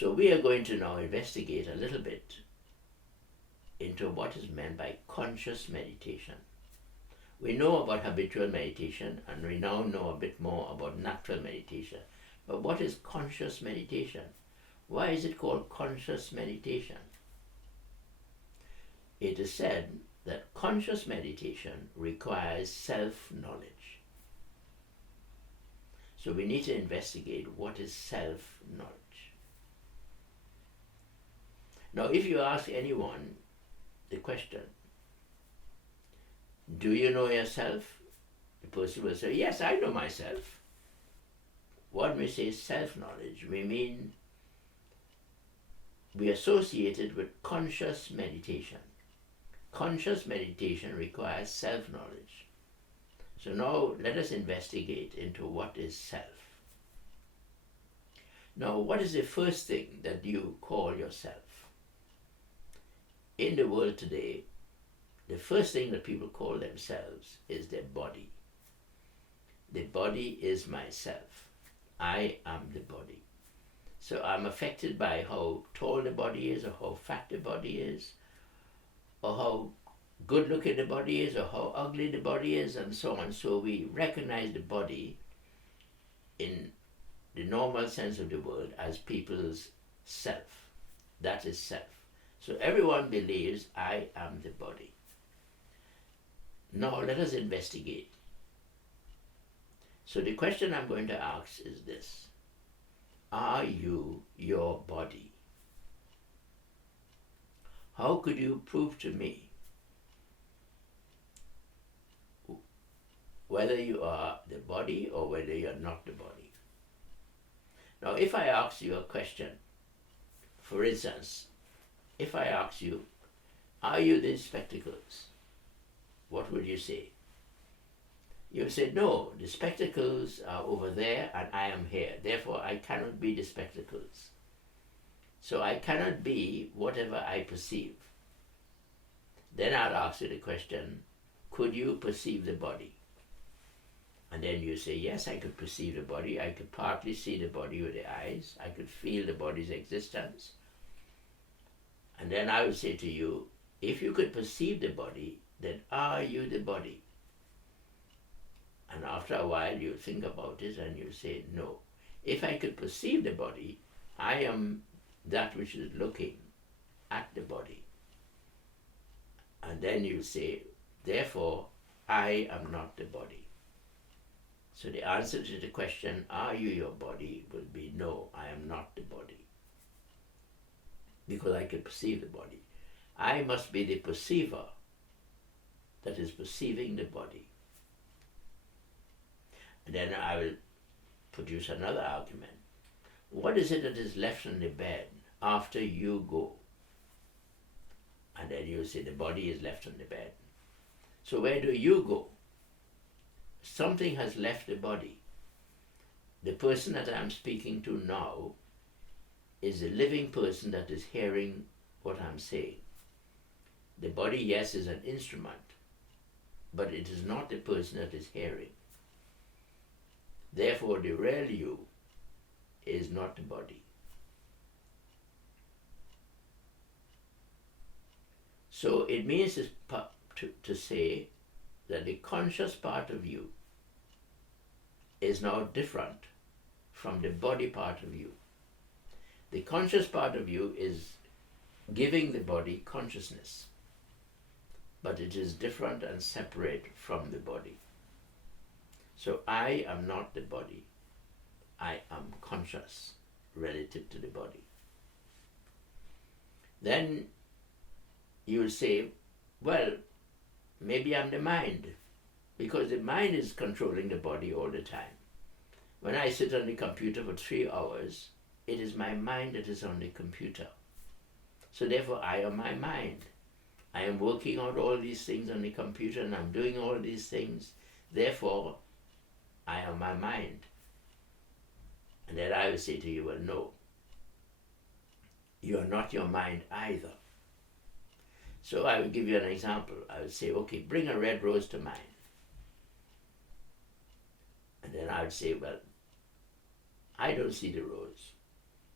So we are going to now investigate a little bit into what is meant by conscious meditation. We know about habitual meditation, and we now know a bit more about natural meditation. But what is conscious meditation? Why is it called conscious meditation? It is said that conscious meditation requires self-knowledge. So we need to investigate what is self-knowledge. Now, if you ask anyone the question, do you know yourself? The person will say, yes, I know myself. When we say self-knowledge, we mean we associate it with conscious meditation. Conscious meditation requires self-knowledge. So now let us investigate into what is self. Now, what is the first thing that you call yourself? In the world today, the first thing that people call themselves is their body. The body is myself. I am the body. So I'm affected by how tall the body is, or how fat the body is, or how good looking the body is, or how ugly the body is, and so on. So we recognize the body in the normal sense of the word as people's self. That is self. So everyone believes I am the body. Now let us investigate. So the question I'm going to ask is this: are you your body? How could you prove to me whether you are the body or whether you're not the body? Now, if I ask you a question, for instance, if I ask you, are you the spectacles? What would you say? You would say, no, the spectacles are over there and I am here. Therefore, I cannot be the spectacles. So I cannot be whatever I perceive. Then I'll ask you the question, could you perceive the body? And then you say, yes, I could perceive the body. I could partly see the body with the eyes. I could feel the body's existence. And then I would say to you, if you could perceive the body, then are you the body? And after a while you think about it and you say, no. If I could perceive the body, I am that which is looking at the body. And then you say, therefore, I am not the body. So the answer to the question, are you your body, will be no, I am not the body. Because I can perceive the body. I must be the perceiver that is perceiving the body. And then I will produce another argument. What is it that is left on the bed after you go? And then you say the body is left on the bed. So where do you go? Something has left the body. The person that I'm speaking to now is a living person that is hearing what I'm saying. The body, yes, is an instrument, but it is not the person that is hearing. Therefore, the real you is not the body. So it means to say that the conscious part of you is now different from the body part of you. The conscious part of you is giving the body consciousness, but it is different and separate from the body. So I am not the body. I am conscious relative to the body. Then you will say, well, maybe I'm the mind, because the mind is controlling the body all the time. When I sit on the computer for 3 hours, it is my mind that is on the computer. So therefore I am my mind. I am working out all these things on the computer and I'm doing all these things. Therefore, I am my mind. And then I will say to you, well, no. You are not your mind either. So I will give you an example. I would say, okay, bring a red rose to mind. And then I would say, well, I don't see the rose.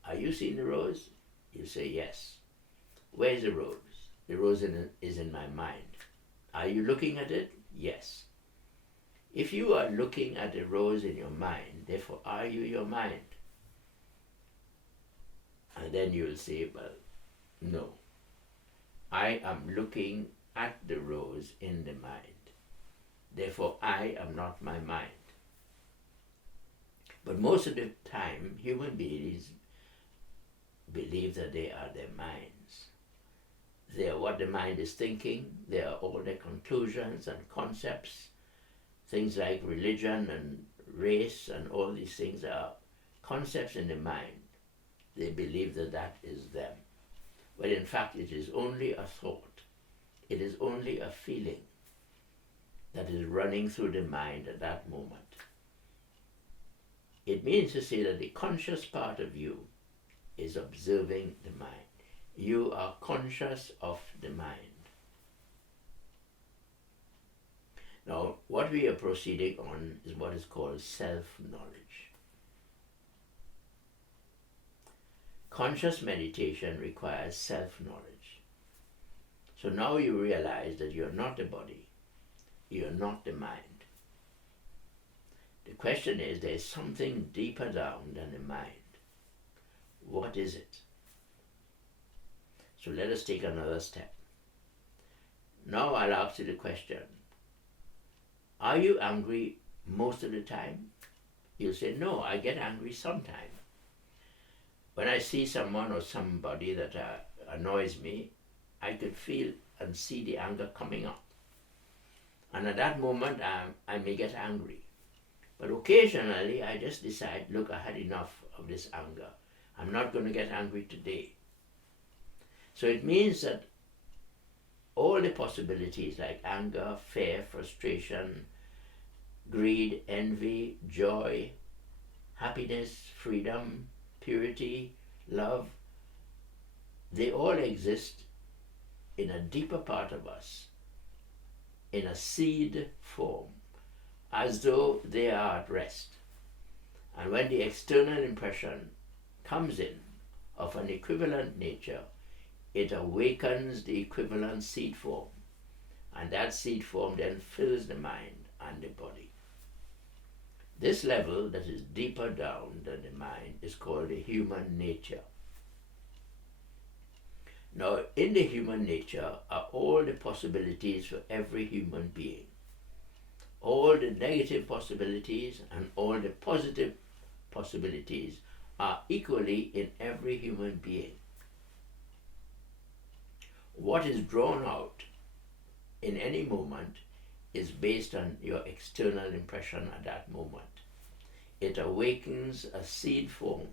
Are you seeing the rose? You say yes. Where's the rose? The rose is in my mind. Are you looking at it? Yes. If you are looking at the rose in your mind, therefore are you your mind? And then you will say, well, no. I am looking at the rose in the mind. Therefore I am not my mind. But most of the time, human beings believe that they are their minds. They are what the mind is thinking. They are all their conclusions and concepts. Things like religion and race and all these things are concepts in the mind. They believe that that is them. But in fact, it is only a thought. It is only a feeling that is running through the mind at that moment. It means to say that the conscious part of you is observing the mind. You are conscious of the mind. Now, what we are proceeding on is what is called self-knowledge. Conscious meditation requires self-knowledge. So now you realize that you're not the body, you're not the mind. The question is, there's something deeper down than the mind. What is it? So let us take another step. Now I'll ask you the question, are you angry most of the time? You'll say, no, I get angry sometimes. When I see someone or somebody that annoys me, I could feel and see the anger coming up. And at that moment, I may get angry. But occasionally, I just decide, look, I had enough of this anger. I'm not going to get angry today. So it means that all the possibilities like anger, fear, frustration, greed, envy, joy, happiness, freedom, purity, love, they all exist in a deeper part of us, in a seed form, as though they are at rest. And when the external impression comes in of an equivalent nature, it awakens the equivalent seed form, and that seed form then fills the mind and the body. This level that is deeper down than the mind is called the human nature. Now, in the human nature are all the possibilities for every human being. All the negative possibilities and all the positive possibilities are equally in every human being. What is drawn out in any moment is based on your external impression at that moment. It awakens a seed form